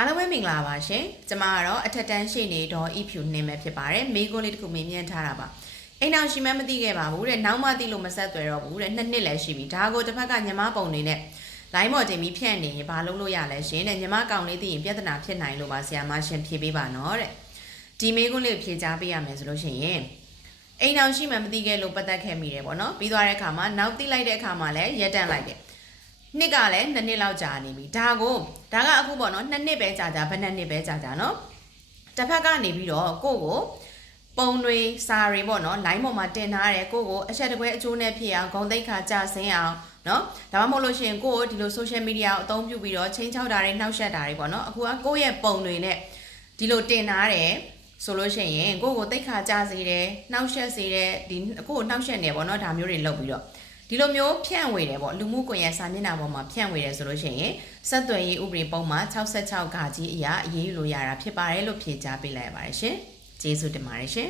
အားလုံးပဲမင်္ဂလာပါရှင်ကျမကတော့အထက်တန်းရှိနေတော့ဤဖြူနေမယ်ဖြစ်ပါတယ်မိကုန်းလေးတစ်ခုမေးမြန်းထားတာပါအိမ်အောင်ရှိမှမသိခဲ့ပါဘူးတဲ့နောက်မှသိလို့မဆက်သွယ်တော့ဘူးတဲ့2နှစ်လည်းရှိပြီဒါကိုတစ်ဖက်ကညီမပုံနေနဲ့လိုင်းမော်တင်ပြီးဖြန့်နေရင်ဘာလုပ်လို့ရလဲရှင်တဲ့ညီမကောင်လေးသိရင်ပြဿနာဖြစ်နိုင်လို့ပါဆရာမရှင်ဖြေပေးပါနော်တဲ့ဒီမိကုန်းလေးကိုဖြေချပေးရမယ်ဆိုလို့ရှိရင်အိမ်အောင်ရှိမှမသိခဲ့လို့ပတ်သက်ခဲ့မိတယ်ပေါ့နော်ပြီးသွားတဲ့အခါမှာနောက်သိလိုက်တဲ့အခါမှာလည်းရက်တန့်လိုက်တယ်နှစ်ကလည်း2နှစ်လောက်ကြာနေပြီဒါကအခုပေါ့နော်2နှစ်ပဲကြာဘယ်2နှစ်ပဲကြာနော်တစ်ဖက်ကနေပြီးတော့ကိုပုံတွေစာတွေပေါ့နော်လိုင်းပေါ်မှာတင်ထားတယ်ကိုအချက်တကွဲအကျိုးနဲ့ဖြစ်အောင်ဂုံသိက္ခာကြဆင်းအောင်နော်ဒါမှမဟုတ်လို့ရှိရင်ကိုဒီလို social media ကိုအသုံးပြုပြီးတော့ချင်းချောက်တာတွေနှောက်ယှက်တာတွေပေါ့နော်အခုကကိုရဲ့ပုံတွေနဲ့ဒီလိုတင်ထားတယ်ဆိုလို့ရှိရင်ကိုသိက္ခာကြစေတယ်နှောက်ယှက်စေတယ်ဒီကိုနှောက်ယှက်နေပေါ့နော်ဒါမျိုးတွေလုပ်ပြီးတော့ဒီလိုမျိုးဖြန့်ဝေတယ်ပေါ့လူမှုကွန်ရက်စာမျက်နှာပေါ်မှာဖြန့်ဝေတယ်ဆိုလို့ရှိရင်ဆက်သွယ်ရေးဥပဒေပုံမှာ66ခါကြီးအရာအရေးယူလို့ရတာဖြစ်ပါတယ်လို့ဖြေကြားပေးလိုက်ရပါတယ်ရှင်ကျေးဇူးတင်ပါတယ်ရှင်